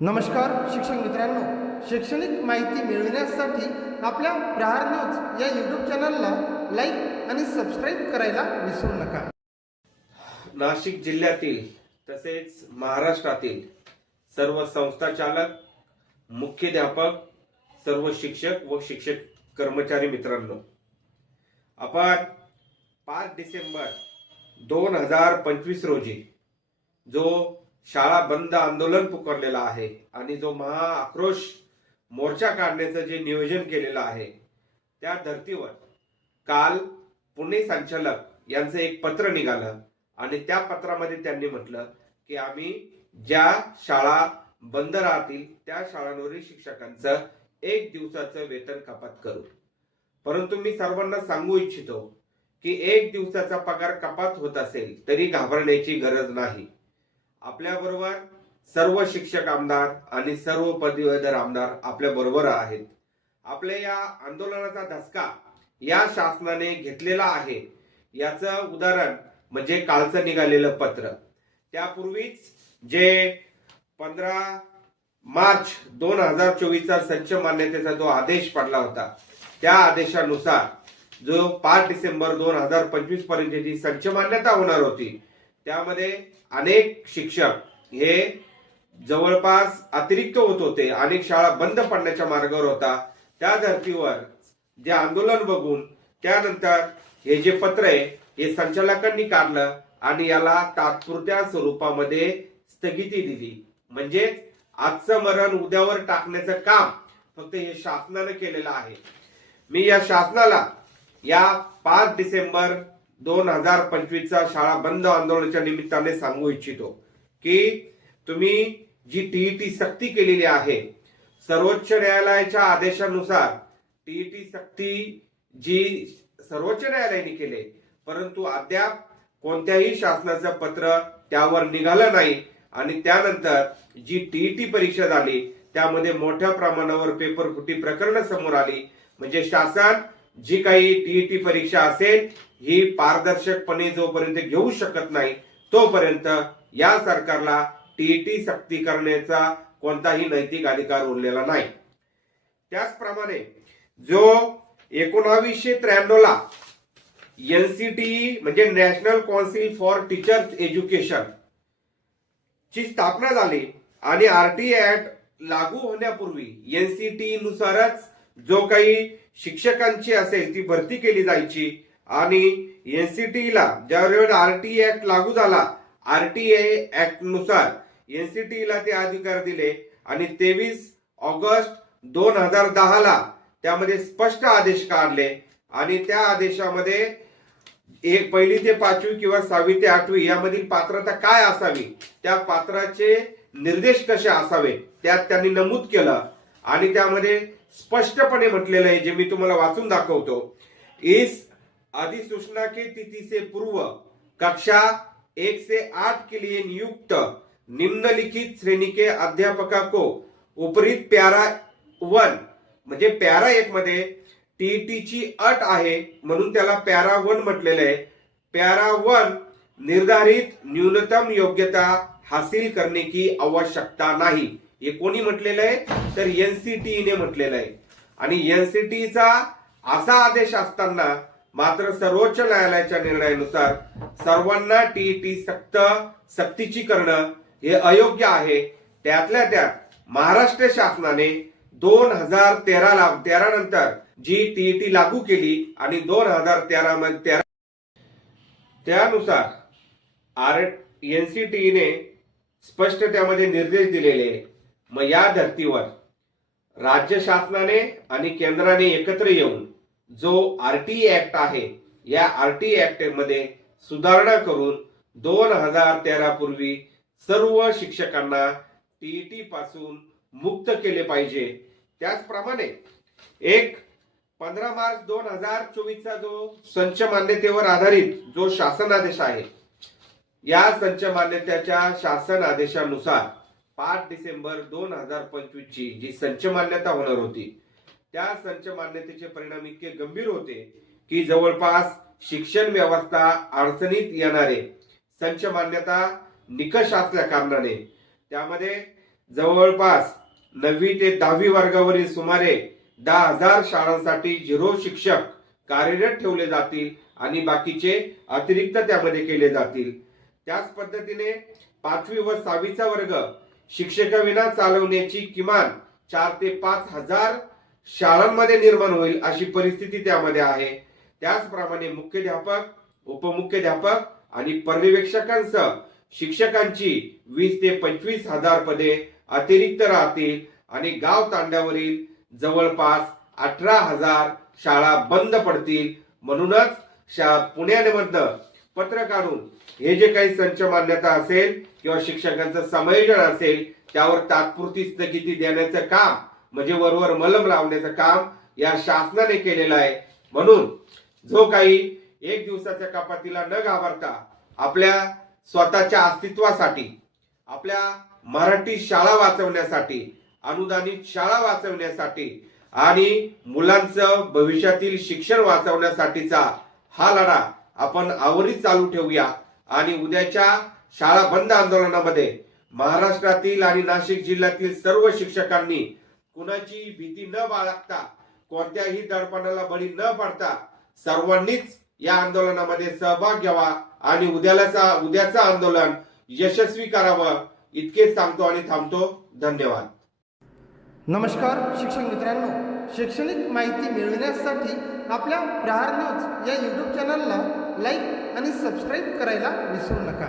नमस्कार शिक्षक मित्रांनो, शैक्षणिक माहिती मिळविण्यासाठी आपल्या प्रहार न्यूज या यूट्यूब चॅनलला लाईक आणि सबस्क्राईब करायला विसरू नका. नाशिक जिल्ह्यातील तसेच महाराष्ट्रातील सर्व संस्था चालक, मुख्याध्यापक, सर्व शिक्षक व शिक्षक कर्मचारी मित्रांनो, आपण 5 डिसेंबर 2025 रोजी जो शाळा बंद आंदोलन पुकारलेला आहे आणि जो महा आक्रोश मोर्चा काढण्याचं जे नियोजन केलेलं आहे, त्या धर्तीवर काल पुणे संचालक यांचं एक पत्र निघालं आणि त्या पत्रामध्ये त्यांनी म्हटलं की आम्ही ज्या शाळा बंद राहतील त्या शाळांवरील शिक्षकांचं 1 दिवसाचं वेतन कपात करू. परंतु मी सर्वांना सांगू इच्छितो की 1 दिवसाचा पगार कपात होत असेल तरी घाबरण्याची गरज नाही. आपल्या बरोबर सर्व शिक्षक आमदार आणि सर्व पदवीधर आमदार आपल्या बरोबर आहेत. आपल्या या आंदोलनाचा धसका या शासनाने घेतलेला आहे याचं उदाहरण म्हणजे कालचं निघालेलं पत्र. त्यापूर्वीच जे 15 मार्च 2024 चा संच मान्यतेचा जो आदेश पडला होता, त्या आदेशानुसार जो 5 डिसेंबर 2025 पर्यंतची संच मान्यता होणार होती, त्यामध्ये अनेक शिक्षक हे जवळपास अतिरिक्त होत होते. अनेक शाळा बंद पडण्याच्या मार्गावर होता. त्या धर्तीवर जे आंदोलन बघून त्यानंतर हे जे पत्र आहे हे संचालकांनी काढलं आणि याला तात्पुरत्या स्वरूपामध्ये स्थगिती दिली. म्हणजे आजचं मरण उद्यावर टाकण्याचं काम फक्त हे शासनाने केलेलं आहे. मी या शासनाला या 5 डिसेंबर 2025 चा शाळा बंद आंदोलनाच्या निमित्ताने सांगू इच्छितो की तुम्ही जी टीईटी सक्ती केलेली आहे, सर्वोच्च न्यायालयाच्या आदेशानुसार टीईटी सक्ती जी सर्वोच्च न्यायालयाने केले, परंतु अद्याप कोणत्याही शासनाचं पत्र त्यावर निघालं नाही. आणि त्यानंतर जी टीईटी परीक्षा झाली त्यामध्ये मोठ्या प्रमाणावर पेपर फुटी प्रकरण समोर आली. म्हणजे शासन जी काही टीईटी परीक्षा असेल ही पारदर्शकपणे जोपर्यंत घेऊ शकत नाही तोपर्यंत या सरकारला टीईटी सक्ती करण्याचा कोणताही नैतिक अधिकार उरलेला नाही. त्याचप्रमाणे जो 1993 ला एनसीटीई म्हणजे national council for teachers education ची स्थापना झाली आणि आरटीए ऍक्ट लागू होण्यापूर्वी एनसीटीई नुसारच जो काही शिक्षकांची असेल ती भरती केली जायची. आणि एनसीटीईला ज्यावेळेस आरटीए ऍक्ट लागू झाला, आरटीए ऍक्ट नुसार एनसीटीईला ते अधिकार दिले आणि 23 ऑगस्ट 2010 ला त्यामध्ये स्पष्ट आदेश काढले. आणि त्या आदेशामध्ये 1 ते 5वी किंवा 6वी ते 8वी यामधील पात्रता काय असावी, त्या पात्राचे निर्देश कसे असावे त्यात त्यांनी नमूद केलं. आणि त्यामध्ये स्पष्टपणे म्हटलेलं आहे, जे मी तुम्हाला वाचून दाखवतो. इस अधिसूचना के तिथि से पूर्व कक्षा 1 से 8 के लिए नियुक्त निम्नलिखित श्रेणी के अध्यापका को उपरीत प्यारा 1 म्हणजे प्यारा 1 मध्ये टीईटी ची अट आहे म्हणून त्याला प्यारा 1 म्हटलेलं आहे. प्यारा 1 निर्धारित न्यूनतम योग्यता हासिल करने की आवश्यकता नाही. हे कोणी म्हटलेलं आहे तर एनसीटीईने म्हटलेलं आहे. आणि एनसीटीईचा असा आदेश असताना मात्र सर्वोच्च न्यायालयाच्या निर्णयानुसार सर्वांना टीईटी सक्तीची करणं हे अयोग्य आहे. त्यातल्या त्यात महाराष्ट्र शासनाने 2013 नंतर जी टीईटी लागू केली आणि 2013 मध्ये त्यानुसार एनसीटीईने स्पष्ट त्यामध्ये निर्देश दिलेले. मग या धर्तीवर राज्य शासनाने आणि केंद्राने एकत्र येऊन जो आरटीए ऍक्ट आहे, या आरटीए ऍक्ट मध्ये सुधारणा करून 2013 पूर्वी सर्व शिक्षकांना टीईटी पासून मुक्त केले पाहिजे. त्याचप्रमाणे 15 मार्च 2024 चा जो संच मान्यतेवर आधारित जो शासन आदेश आहे, या संच मान्यतेच्या शासन आदेशानुसार 5 डिसेंबर 2025 ची जी संच मान्यता होणार होती, त्या संच मान्यतेचे परिणाम इतके गंभीर होते की जवळपास शिक्षण व्यवस्था अडचणीत येणारे संच मान्यता निकष असल्या कारणाने त्यामध्ये जवळपास 9वी ते 10वी वर्गावरील सुमारे 10,000 शाळांसाठी 0 शिक्षक कार्यरत ठेवले जातील आणि बाकीचे अतिरिक्त त्यामध्ये केले जातील. त्याच पद्धतीने 5वी व 6वीचा वर्ग शिक्षकाविना चालवण्याची किमान 4 ते 5,000 शाळांमध्ये निर्माण होईल अशी परिस्थिती त्यामध्ये आहे. त्याचप्रमाणे मुख्याध्यापक, उपमुख्याध्यापक आणि पर्यवेक्षकांसह शिक्षकांची 20 ते 25,000 पदे अतिरिक्त राहतील आणि गाव तांड्यावरील जवळपास 18,000 शाळा बंद पडतील. म्हणूनच पुण्यामधनं पत्र काढून हे जे काही संच मान्यता असेल किंवा शिक्षकांचं समायोजन असेल त्यावर तात्पुरती स्थगिती देण्याचं काम म्हणजे वरवर मलम लावण्याचं काम या शासनाने केलेलं आहे. म्हणून जो काही एक दिवसाच्या कपातीला न घाबरता आपल्या स्वतःच्या अस्तित्वासाठी, आपल्या मराठी शाळा वाचवण्यासाठी, अनुदानित शाळा वाचवण्यासाठी आणि मुलांचं भविष्यातील शिक्षण वाचवण्यासाठीचा हा लढा आपण आवरीत चालू ठेवूया आणि उद्याच्या शाळा बंद आंदोलनामध्ये महाराष्ट्रातील आणि नाशिक जिल्ह्यातील सर्व शिक्षकांनी कुणाची भीती न बाळगता, कोणत्याही दडपणाला बळी न पडता सर्वांनीच या आंदोलनामध्ये सहभाग घ्यावा आणि उद्याचं आंदोलन यशस्वी करावं इतकेच सांगतो आणि थांबतो. धन्यवाद. नमस्कार शिक्षक मित्रांनो, शैक्षणिक माहिती मिळविण्यासाठी आपल्या प्रहार न्यूज या यूट्यूब चॅनलला लाईक आणि सबस्क्राईब करायला विसरू नका.